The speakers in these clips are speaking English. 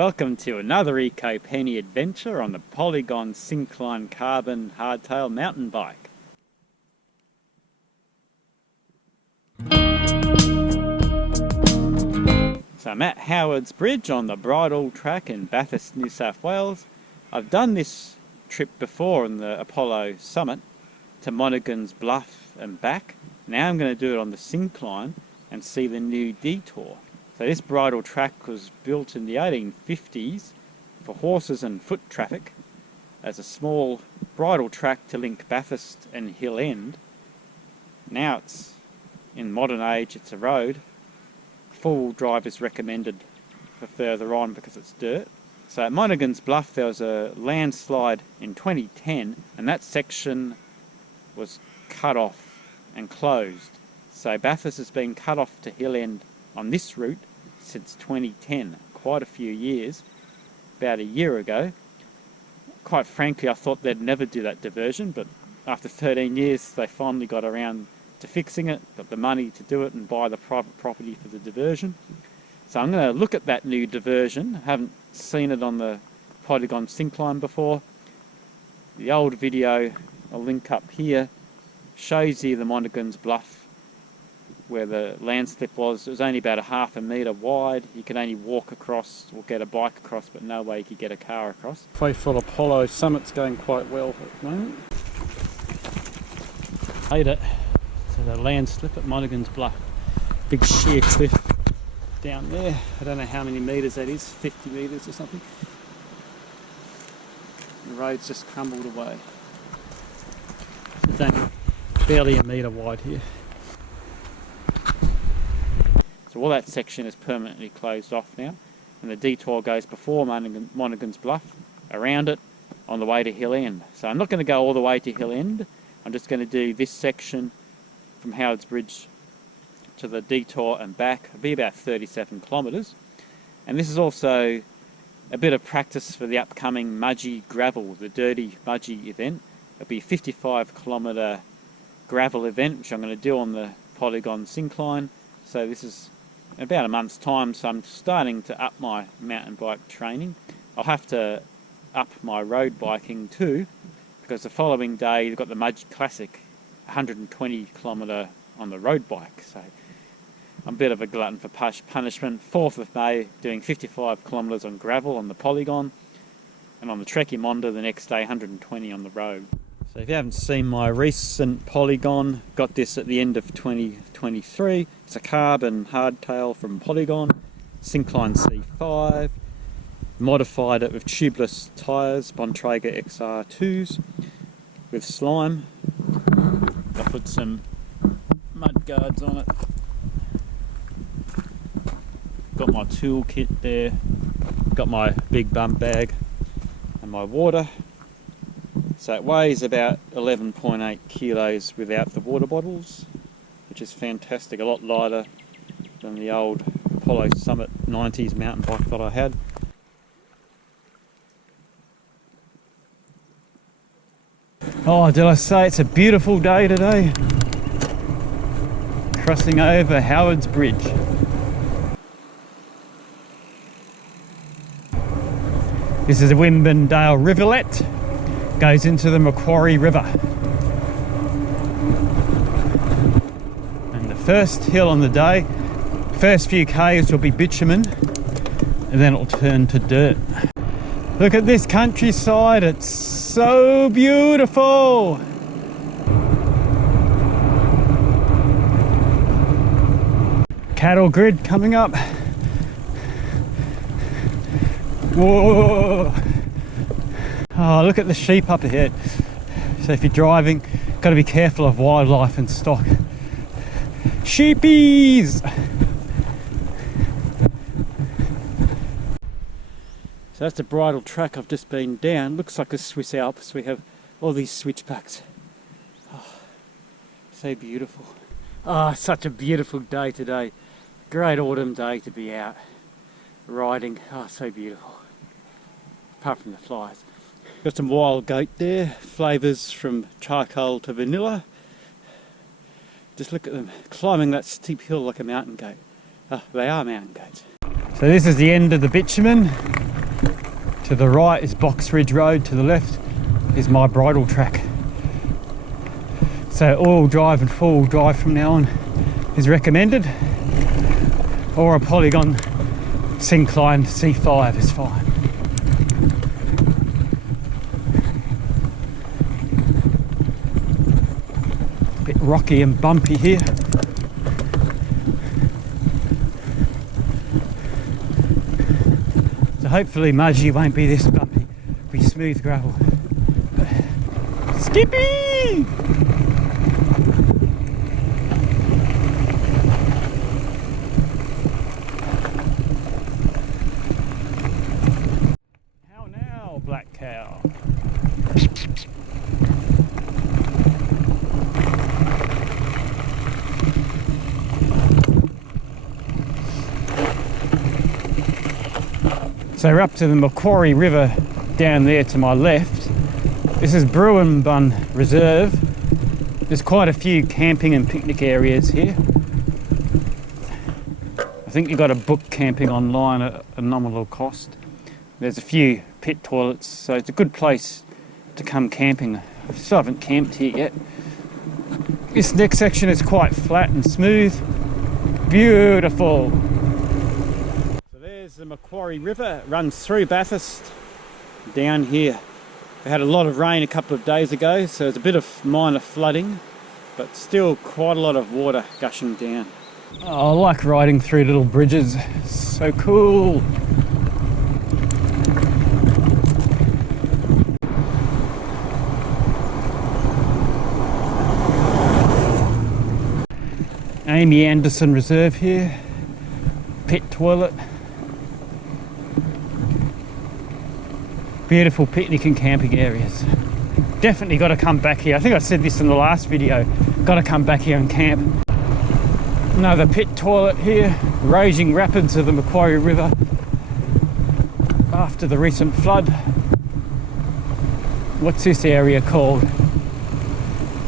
Welcome to another eco-penny adventure on the Polygon Syncline Carbon Hardtail mountain bike. So I'm at Howard's Bridge on the Bridle Track in Bathurst, New South Wales. I've done this trip before on the Apollo Summit to Monaghans Bluff and back. Now I'm going to do it on the Syncline and see the new detour. So this bridle track was built in the 1850s for horses and foot traffic as a small bridle track to link Bathurst and Hill End. Now it's, in modern age, it's a road. Full drive is recommended for further on because it's dirt. So at Monaghans Bluff there was a landslide in 2010 and that section was cut off and closed. So Bathurst has been cut off to Hill End on this route since 2010, quite a few years. About a year ago, quite frankly I thought they'd never do that diversion, but after 13 years they finally got around to fixing it, got the money to do it and buy the private property for the diversion. So I'm going to look at that new diversion. I haven't seen it on the Polygon Syncline before. The old video I'll link up here shows you the Monaghans Bluff where the landslip was. It was only about a half a metre wide. You could only walk across or get a bike across, but no way you could get a car across. Faithful Apollo Summit's going quite well at the moment. Made it to the landslip at Monaghans Bluff. Big sheer cliff down there. I don't know how many metres that is, 50 metres or something. The road's just crumbled away. It's only barely a metre wide here. So all that section is permanently closed off now, and the detour goes before Monaghans Bluff, around it, on the way to Hill End. So I'm not going to go all the way to Hill End, I'm just going to do this section from Howard's Bridge to the detour and back. It'll be about 37 kilometres. And this is also a bit of practice for the upcoming Mudgy Gravel, the Dirty Mudgy event. It'll be a 55 kilometre gravel event, which I'm going to do on the Polygon Syncline. So this is about a month's time, so I'm starting to up my mountain bike training. I'll have to up my road biking too, because the following day you've got the Mudgy Classic, 120 kilometre on the road bike. So I'm a bit of a glutton for punishment. 4th of May doing 55 kilometres on gravel on the Polygon, and on the Trek Monda the next day 120 on the road. So if you haven't seen my recent Polygon, got this at the end of 2023. It's a carbon hardtail from Polygon, Syncline C5. Modified it with tubeless tyres, Bontrager XR2s with slime. I put some mud guards on it. Got my tool kit there. Got my big bump bag and my water. So it weighs about 11.8 kilos without the water bottles, which is fantastic, a lot lighter than the old Apollo Summit 90s mountain bike that I had. Oh, did I say it's a beautiful day today? Crossing over Howard's Bridge. This is a Wimbendale rivulet. Goes into the Macquarie River. And the first hill on the day, first few k's will be bitumen, and then it'll turn to dirt. Look at this countryside, it's so beautiful! Cattle grid coming up. Whoa! Oh, look at the sheep up ahead. So if you're driving, got to be careful of wildlife and stock. Sheepies! So that's the bridle track I've just been down. Looks like the Swiss Alps. We have all these switchbacks. Oh, so beautiful. Oh, such a beautiful day today. Great autumn day to be out riding. Oh, so beautiful. Apart from the flies. Got some wild goat there, flavours from charcoal to vanilla. Just look at them climbing that steep hill like a mountain goat. Oh, they are mountain goats. So this is the end of the bitumen. To the right is Box Ridge Road, to the left is my Bridle Track. So all-wheel drive and four-wheel drive from now on is recommended, or a Polygon Syncline C5 is fine. Bit rocky and bumpy here. So hopefully Mudgee won't be this bumpy, it'll be smooth gravel. Skippy! How now, black cow? So we're up to the Macquarie River down there to my left. This is Bridle Reserve. There's quite a few camping and picnic areas here. I think you've got to book camping online at a nominal cost. There's a few pit toilets, so it's a good place to come camping. I still haven't camped here yet. This next section is quite flat and smooth. Beautiful. The Macquarie River runs through Bathurst down here. We had a lot of rain a couple of days ago, so there's a bit of minor flooding, but still quite a lot of water gushing down. Oh, I like riding through little bridges, so cool. Amy Anderson Reserve here, pit toilet. Beautiful picnic and camping areas. Definitely got to come back here. I think I said this in the last video. Got to come back here and camp. Another pit toilet here. Raging rapids of the Macquarie River after the recent flood. What's this area called?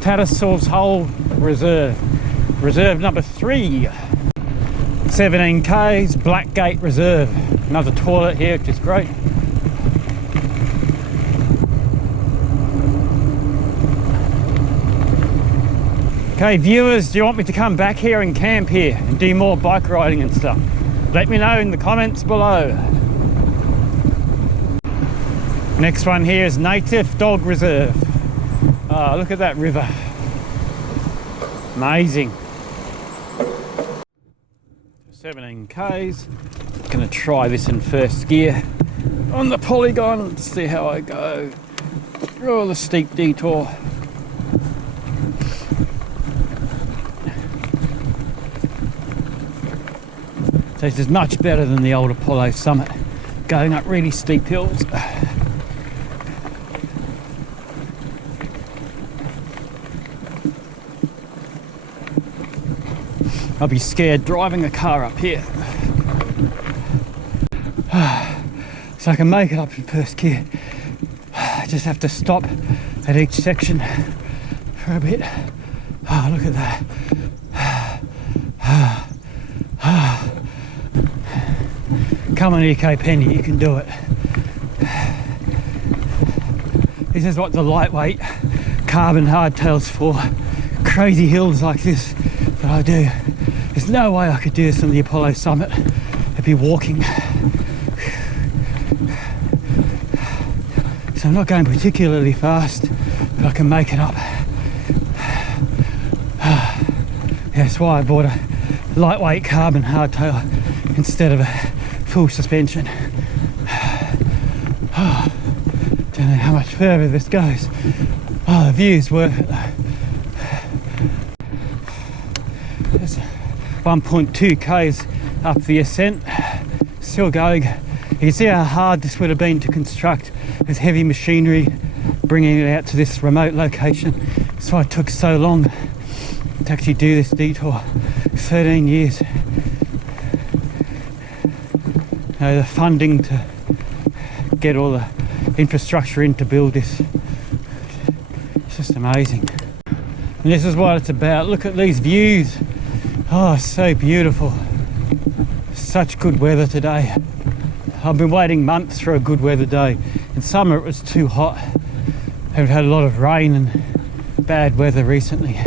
Tattersalls Hole Reserve. Reserve number 3. 17 k's, Blackgate Reserve. Another toilet here, which is great. Okay viewers, do you want me to come back here and camp here and do more bike riding and stuff? Let me know in the comments below. Next one here is Native Dog Reserve. Oh, look at that river. Amazing. 17 k's. Gonna try this in first gear on the Polygon, see how I go. Oh, the steep detour. So this is much better than the old Apollo summit, going up really steep hills. I'll be scared driving a car up here. So I can make it up in first gear. I just have to stop at each section for a bit. Oh, look at that. Come on, ecopenny, you can do it. This is what the lightweight carbon hardtail's for. Crazy hills like this that I do. There's no way I could do this on the Apollo summit. I'd be walking. So I'm not going particularly fast, but I can make it up. Yeah, that's why I bought a lightweight carbon hardtail instead of a full suspension. Oh, don't know how much further this goes. Oh, the view's worth it though. There's 1.2 k's up the ascent, still going. You can see how hard this would have been to construct with heavy machinery, bringing it out to this remote location. That's why it took so long to actually do this detour. 13 years. The funding to get all the infrastructure in to build this, it's just amazing. And this is what it's about. Look at these views. Oh, so beautiful. Such good weather today. I've been waiting months for a good weather day. In summer it was too hot. We've had a lot of rain and bad weather recently.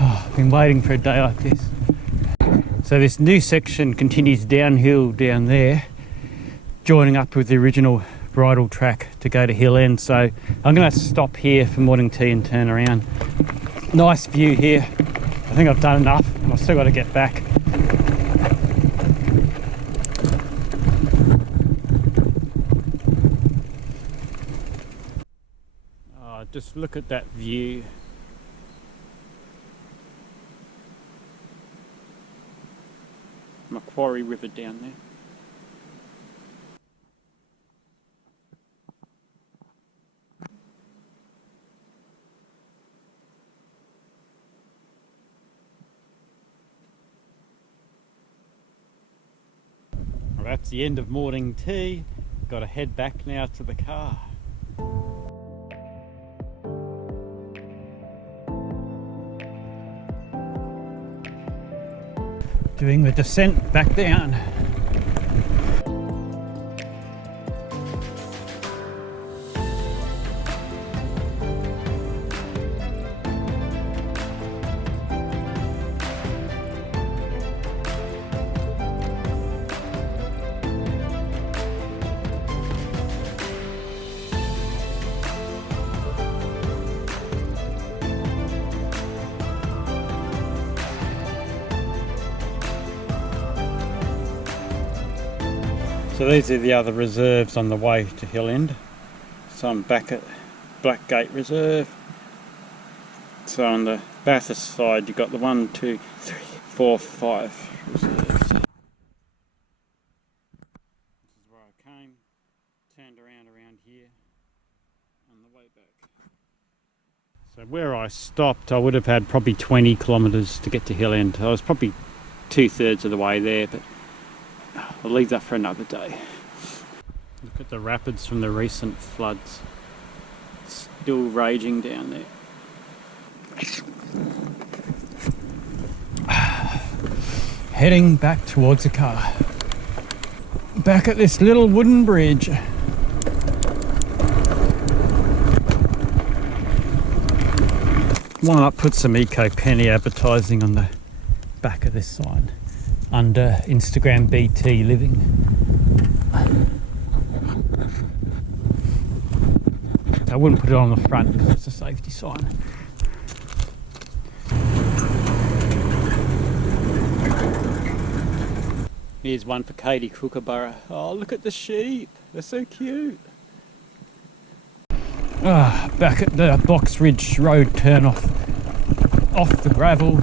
I've been waiting for a day like this. So this new section continues downhill down there, joining up with the original Bridle Track to go to Hill End. So I'm going to stop here for morning tea and turn around. Nice view here. I think I've done enough. I've still got to get back. Oh, just look at that view. Macquarie River down there. Well, that's the end of morning tea. Got to head back now to the car. Doing the descent back down. So these are the other reserves on the way to Hill End. So I'm back at Blackgate Reserve. So on the Bathurst side you've got the 1, 2, 3, 4, 5 reserves. This is where I came, turned around here on the way back. So where I stopped I would have had probably 20 kilometres to get to Hill End. I was probably 2/3 of the way there, but I'll leave that for another day. Look at the rapids from the recent floods. It's still raging down there. Heading back towards the car. Back at this little wooden bridge. Why not put some ecopenny advertising on the back of this sign? Under Instagram BT living. I wouldn't put it on the front because it's a safety sign. Here's one for Katie Kookaburra. Oh, look at the sheep. They're so cute. Back at the Box Ridge Road turn off the gravel.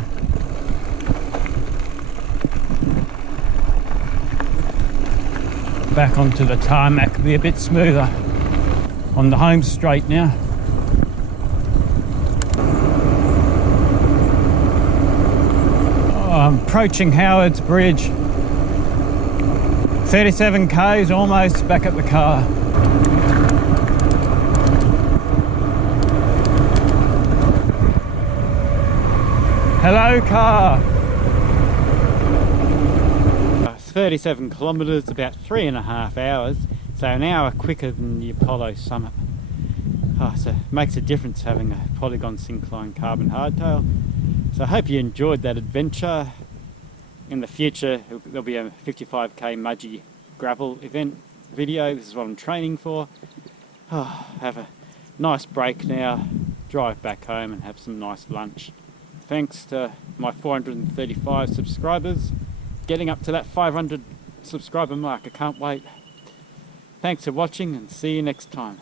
Back onto the tarmac, be a bit smoother on the home straight now. I'm approaching Howard's Bridge. 37 k's almost, back at the car. Hello car. 37 kilometres, about 3.5 hours, so an hour quicker than the Apollo summit. So it makes a difference having a Polygon Syncline carbon hardtail. So I hope you enjoyed that adventure. In the future there'll be a 55k Mudgee gravel event video. This is what I'm training for. Have a nice break now, drive back home and have some nice lunch. Thanks to my 435 subscribers. Getting up to that 500 subscriber mark. I can't wait. Thanks for watching and see you next time.